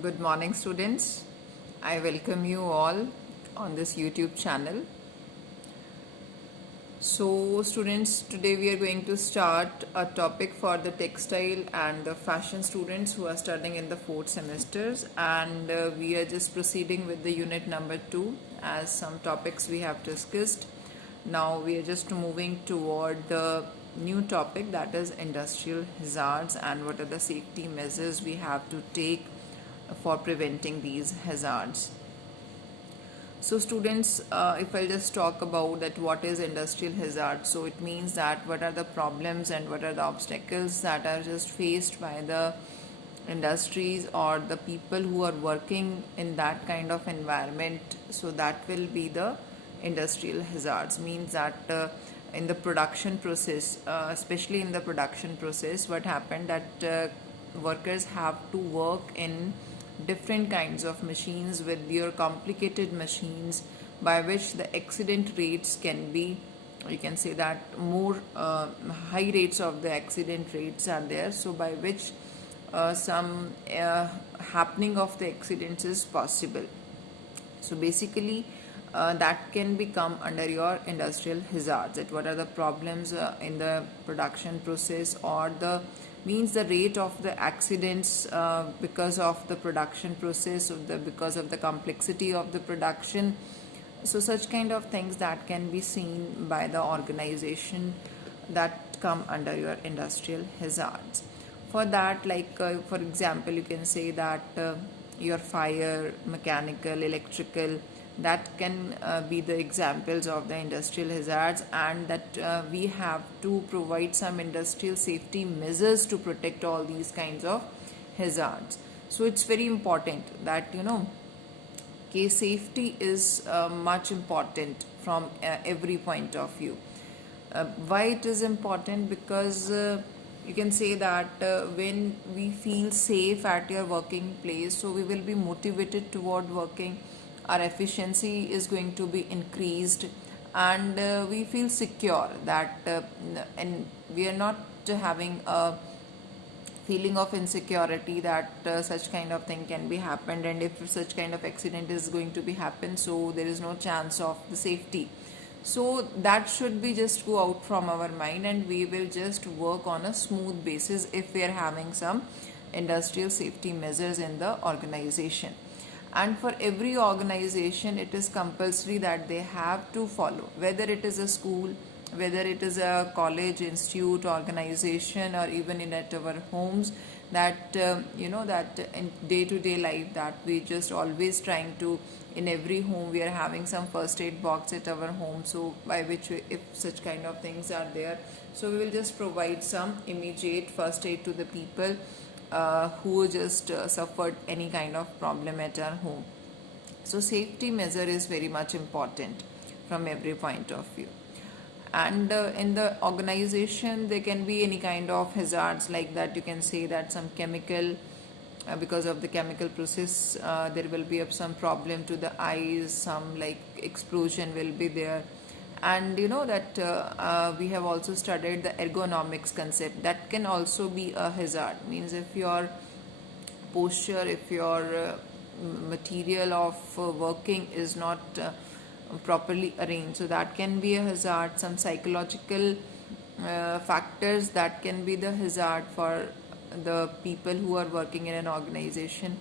Good morning, students. I welcome you all on this YouTube channel. So, students, today we are going to start a topic for the textile and the fashion students who are studying in the fourth semesters, and we are just proceeding with the unit number 2 as some topics we have discussed. Now, we are just moving toward the new topic, that is industrial hazards, and what are the safety measures we have to take for preventing these hazards. So students, if I just talk about that what is industrial hazard, so it means that what are the problems and what are the obstacles that are just faced by the industries or the people who are working in that kind of environment. So that will be the industrial hazards, means that in the production process, especially in the production process, what happened that workers have to work in different kinds of machines with your complicated machines, by which the accident rates can be, you can say that more high rates of the accident rates are there, so by which some happening of the accidents is possible. So basically that can become under your industrial hazards, that what are the problems in the production process, or the means the rate of the accidents because of the production process, of the because of the complexity of the production. So such kind of things that can be seen by the organization that come under your industrial hazards. For that, like for example, you can say that your fire, mechanical, electrical, that can be the examples of the industrial hazards, and that we have to provide some industrial safety measures to protect all these kinds of hazards. So it's very important that safety is much important from every point of view. Why it is important? Because you can say that when we feel safe at your working place, so we will be motivated toward working, our efficiency is going to be increased, and we feel secure that and we are not having a feeling of insecurity that such kind of thing can be happened, and if such kind of accident is going to be happen, so there is no chance of the safety. So that should be just go out from our mind, and we will just work on a smooth basis if we are having some industrial safety measures in the organization. And for every organization it is compulsory that they have to follow, whether it is a school, whether it is a college, institute, organization, or even in at our homes, that that in day to day life, that we just always trying to, in every home we are having some first aid box at our home, so by which if such kind of things are there, so we will just provide some immediate first aid to the people who just suffered any kind of problem at our home. So safety measure is very much important from every point of view. And in the organization there can be any kind of hazards, like that you can say that some chemical, because of the chemical process there will be some problem to the eyes, some like explosion will be there. And that we have also studied the ergonomics concept, that can also be a hazard, means if your posture, if your material of working is not properly arranged, so that can be a hazard. Some psychological factors that can be the hazard for the people who are working in an organization.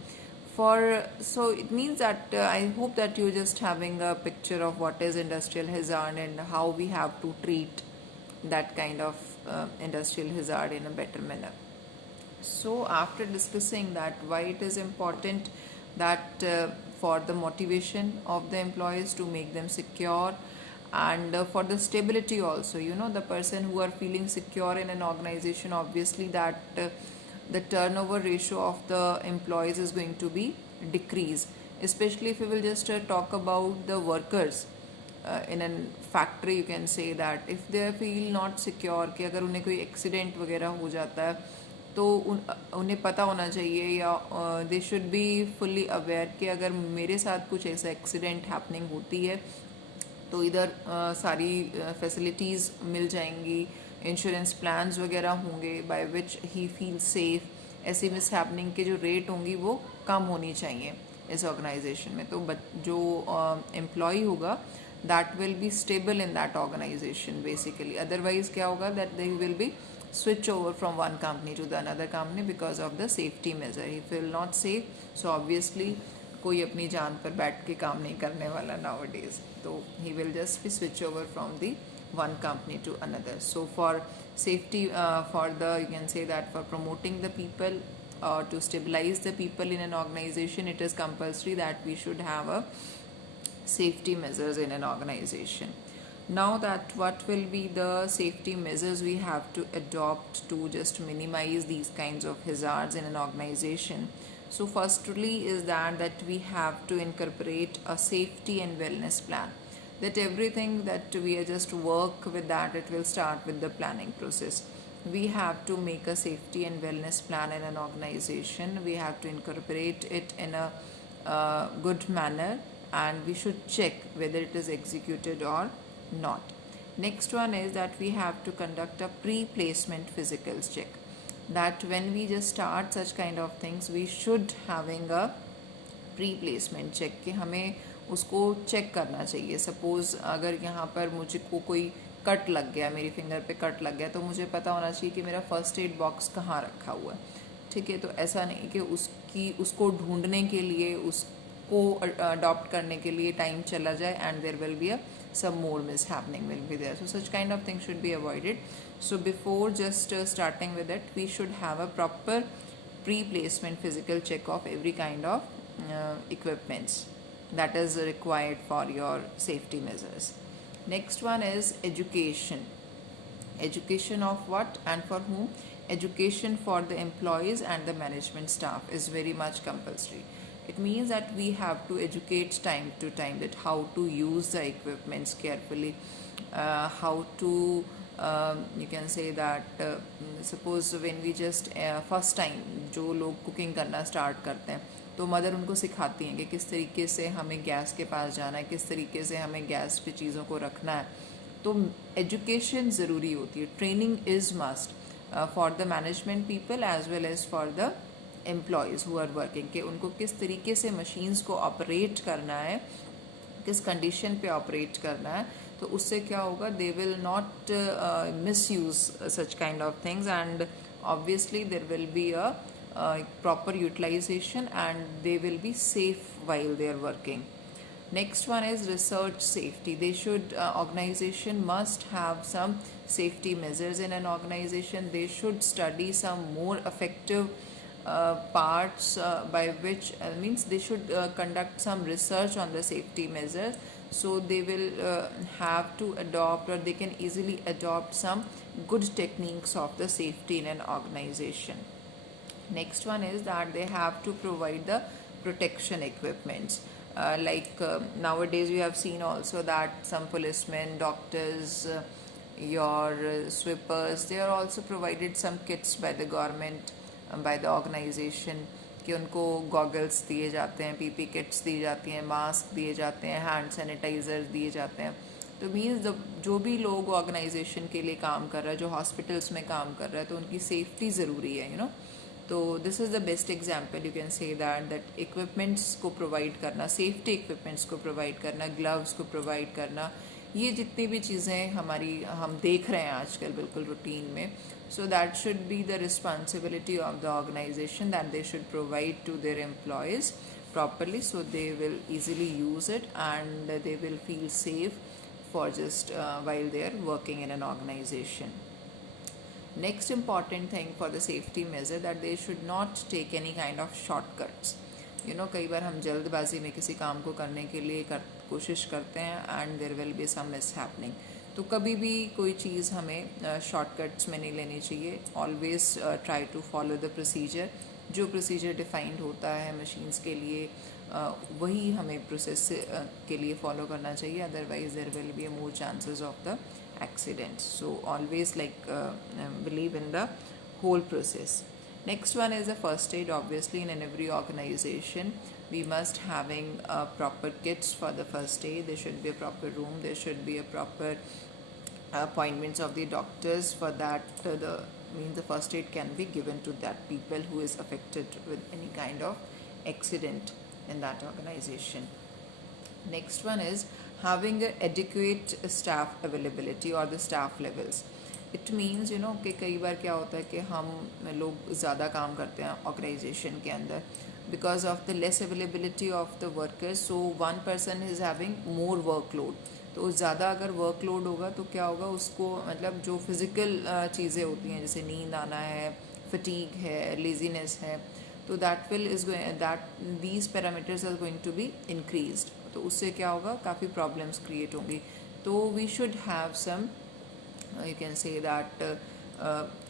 So it means that I hope that you're just having a picture of what is industrial hazard and how we have to treat that kind of industrial hazard in a better manner. So after discussing that why it is important, that for the motivation of the employees to make them secure, and for the stability also, the person who are feeling secure in an organization, obviously that the turnover ratio of the employees is going to be decreased, especially if we will just talk about the workers in a factory. You can say that if they feel not secure कि अगर उन्हें कोई accident वगैरह हो जाता है, तो उन्हें पता होना चाहिए, या they should be fully aware कि अगर मेरे साथ कुछ ऐसा एक्सीडेंट हैपनिंग होती है तो इधर सारी फैसिलिटीज़ मिल जाएंगी, इंश्योरेंस प्लान्स वगैरह होंगे, by which he feel safe ऐसी मिस हैपनिंग के जो रेट होंगी वो कम होनी चाहिए इस ऑर्गेनाइजेशन में। तो जो एम्प्लॉय होगा that will be stable in that organisation basically, otherwise क्या होगा that they will be switch over from one company to the another company because of the safety measure. He will not safe, so obviously कोई अपनी जान पर बैठ के काम नहीं करने वाला nowadays, तो he will just be switch over from the one company to another. So for safety, for the, you can say that for promoting the people or to stabilize the people in an organization, it is compulsory that we should have a safety measures in an organization. Now that what will be the safety measures we have to adopt to just minimize these kinds of hazards in an organization. So firstly is that we have to incorporate a safety and wellness plan, that everything that we are just work with, that it will start with the planning process. We have to make a safety and wellness plan in an organization. We have to incorporate it in a good manner, and we should check whether it is executed or not. Next one is that we have to conduct a pre-placement physicals check, that when we just start such kind of things we should having a pre-placement check कि हमें उसको check करना चाहिए. Suppose अगर यहाँ पर मुझे कोई कट लग गया, मेरी फिंगर पे कट लग गया, तो मुझे पता होना चाहिए कि मेरा फर्स्ट एड बॉक्स कहाँ रखा हुआ है. ठीक है, तो ऐसा नहीं कि उसको ढूंढने के लिए, उसको अडॉप्ट करने के लिए टाइम चला जाए and there will be a some more mishappening will be there. So such kind of things should be avoided. So before just starting with it, we should have a proper pre-placement physical check of every kind of equipments that is required for your safety measures. Next one is education. Education of what and for whom? Education for the employees and the management staff is very much compulsory. It means that we have to educate time to time that how to use the equipments carefully, how to you can say that suppose when we just first time जो लोग cooking करना start करते हैं तो mother उनको सिखाती हैं कि किस तरीके से हमें गैस के पास जाना है, किस तरीके से हमें गैस पे चीज़ों को रखना है. तो एजुकेशन ज़रूरी होती है. Training is must for the management people as well as for the employees who are working, कि उनको किस तरीके से मशीन्स को ऑपरेट करना है, किस कंडीशन पे ऑपरेट करना है. तो उससे क्या होगा, they will not miss use such kind of things and obviously there will be a proper utilization and they will be safe while they are working. Next one is research safety. They should organization must have some safety measures in an organization. They should study some more effective parts by which means they should conduct some research on the safety measures, so they will have to adopt, or they can easily adopt some good techniques of the safety in an organization. Next one is that they have to provide the protection equipments. Nowadays we have seen also that some policemen, doctors, your sweepers, they are also provided some kits by the government, by the organization, कि उनको goggles दिए जाते हैं, PP kits दी जाती हैं, mask दिए जाते हैं, हैंड सैनिटाइज़र दिए जाते हैं. तो मीन्स जो भी लोग ऑर्गेनाइजेशन के लिए काम कर रहा है, जो हॉस्पिटल्स में काम कर रहा है, तो उनकी सेफ्टी ज़रूरी है, यू नो. तो this is the best example, you can say that equipments को प्रोवाइड करना, सेफ्टी इक्विपमेंट्स को प्रोवाइड करना, ग्लव्स को प्रोवाइड करना, ये जितनी भी चीज़ें हम देख रहे हैं आजकल बिल्कुल रूटीन में. So that should be the responsibility of the organisation, that they should provide to their employees properly, so they will easily use it and they will feel safe for just while they are working in an organization. Next important thing for the safety measure, that they should not take any kind of shortcuts. You know, कई बार हम जल्दबाजी में किसी काम को करने के लिए कोशिश करते हैं and there will be some mishappening. तो कभी भी कोई चीज़ हमें शॉर्टकट्स में नहीं लेनी चाहिए. Always try to follow the procedure. जो प्रोसीजर डिफाइंड होता है मशीन्स के लिए वही हमें प्रोसेस के लिए फॉलो करना चाहिए, otherwise there will be more chances of the accidents. So always believe in the whole process. Next one is the first aid. Obviously in every organization we must having proper kits for the first aid. There should be a proper room, there should be a proper appointments of the doctors. For that the means the first aid can be given to that people who is affected with any kind of accident in that organization. Next one is having a adequate staff availability or the staff levels. It means कि कई बार क्या होता है कि हम लोग ज़्यादा काम करते हैं ऑर्गेनाइजेशन के अंदर because of the less availability of the workers, so one person is having more workload. तो ज़्यादा अगर वर्कलोड होगा तो क्या होगा, उसको मतलब जो फिज़िकल चीज़ें होती हैं जैसे नींद आना है, फटीग है, लेजीनेस है, तो that will is that these parameters are going to be increased. तो उससे क्या होगा, काफ़ी प्रॉब्लम्स क्रिएट होंगी. तो we should have some, you can say that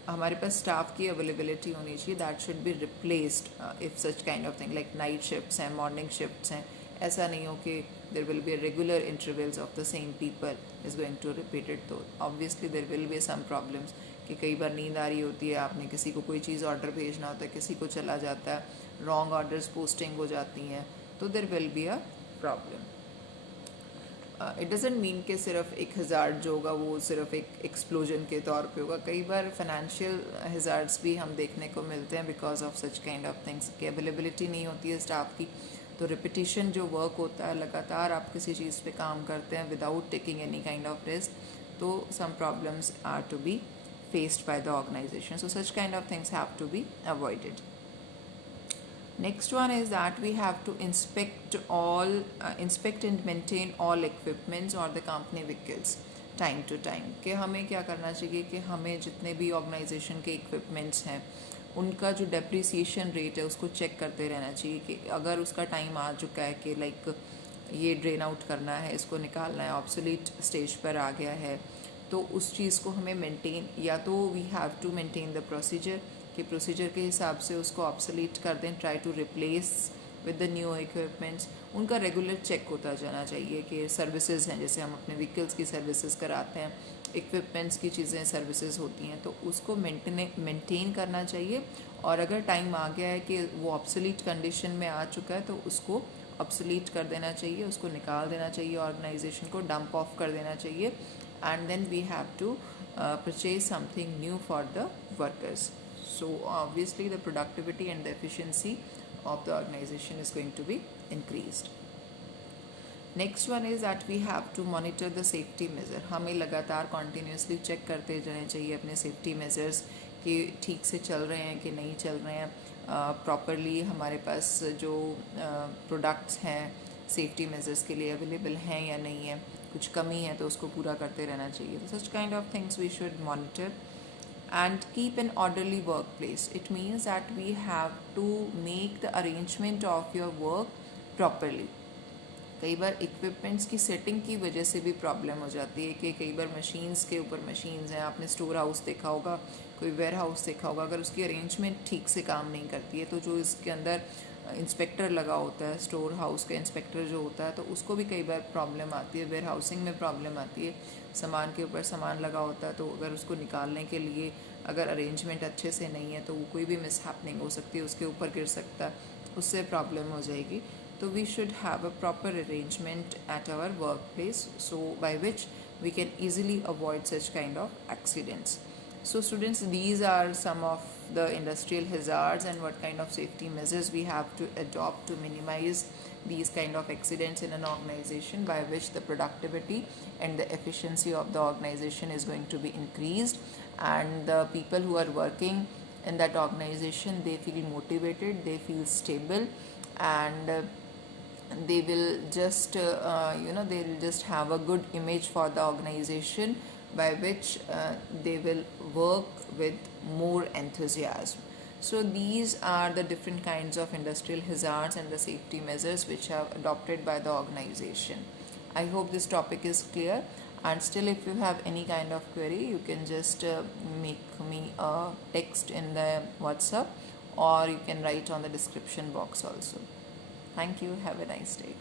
हमारे पास स्टाफ की अवेलेबिलिटी होनी चाहिए. That should be replaced if such kind of thing like night shifts हैं, मॉर्निंग शिफ्ट्स हैं. ऐसा नहीं हो कि there will be regular intervals of the same people is going to repeat it. तो obviously there will be some problems कि कई बार नींद आ रही होती है, आपने किसी को कोई चीज़ ऑर्डर भेजना होता है, किसी को चला जाता है, रॉन्ग ऑर्डर्स पोस्टिंग हो जाती हैं, तो देर will be a problem. It doesn't mean कि सिर्फ एक हज़ार्ड जो होगा वो सिर्फ एक एक्सप्लोजन के तौर पे होगा. कई बार फाइनेंशियल हज़ार्ड्स भी हम देखने को मिलते हैं because of such kind of things कि अवेलेबिलिटी नहीं होती है स्टाफ की. तो रिपीटिशन जो वर्क होता है, लगातार आप किसी चीज़ पे काम करते हैं without taking any kind of rest, तो some problems are to be faced by the organization. So such kind of things have to be avoided. Next one is that we have to inspect and maintain all equipments or the company vehicles time to time. कि हमें क्या करना चाहिए कि हमें जितने भी organisation के इक्विपमेंट्स हैं उनका जो डेप्रिसिएशन रेट है उसको चेक करते रहना चाहिए कि अगर उसका टाइम आ चुका है कि लाइक ये ड्रेन आउट करना है, इसको निकालना है, ऑब्सोलीट स्टेज पर आ गया है, तो उस चीज़ को हमें मेंटेन, या तो we have to maintain the procedure कि प्रोसीजर के हिसाब से उसको ऑब्सोलीट कर दें, try to replace with the new equipments. उनका रेगुलर चेक होता जाना चाहिए कि सर्विसेज हैं, जैसे हम अपने व्हीकल्स की सर्विसेज कराते हैं, इक्विपमेंट्स की चीज़ें सर्विसेज होती हैं, तो उसको मेंटेन करना चाहिए. और अगर टाइम आ गया है कि वो ऑब्सोलीट कंडीशन में आ चुका है तो उसको ऑब्सोलीट कर देना चाहिए, उसको निकाल देना चाहिए, ऑर्गेनाइजेशन को डंप ऑफ कर देना चाहिए. And then we have to purchase something new for the workers. So obviously the productivity and the efficiency of the organization is going to be increased. Next one is that we have to monitor the safety measure. हमें लगातार continuously check करते जाने चाहिए अपने safety measures कि ठीक से चल रहे हैं कि नहीं चल रहे हैं, प्रॉपरली हमारे पास जो प्रोडक्ट्स हैं सेफ्टी मेजर्स के लिए अवेलेबल हैं या नहीं है, कुछ कमी है तो उसको पूरा करते रहना चाहिए. तो such kind of things we should monitor and keep an orderly workplace. It means that we have to make the arrangement of your work properly. कई बार इक्विपमेंट्स की सेटिंग की वजह से भी प्रॉब्लम हो जाती है कि कई बार मशीन्स के ऊपर मशीन्स हैं, आपने स्टोर हाउस देखा होगा, कोई वेयर हाउस देखा होगा, अगर उसकी अरेंजमेंट ठीक से काम नहीं करती है तो जो इसके अंदर इंस्पेक्टर लगा होता है, स्टोर हाउस का इंस्पेक्टर जो होता है, तो उसको भी कई बार प्रॉब्लम आती है. वेयर हाउसिंग में प्रॉब्लम आती है, सामान के ऊपर सामान लगा होता है, तो अगर उसको निकालने के लिए अगर अरेंजमेंट अच्छे से नहीं है तो वो कोई भी मिसहैपनिंग हो सकती है, उसके ऊपर गिर सकता है, उससे प्रॉब्लम हो जाएगी. So we should have a proper arrangement at our workplace, so by which we can easily avoid such kind of accidents. So students, these are some of the industrial hazards and what kind of safety measures we have to adopt to minimize these kind of accidents in an organization, by which the productivity and the efficiency of the organization is going to be increased, and the people who are working in that organization, they feel motivated, they feel stable, and they will just they will just have a good image for the organization, by which they will work with more enthusiasm. So these are the different kinds of industrial hazards and the safety measures which are adopted by the organization. I hope this topic is clear, and still if you have any kind of query, you can just make me a text in the WhatsApp, or you can write on the description box also. Thank you. Have a nice day.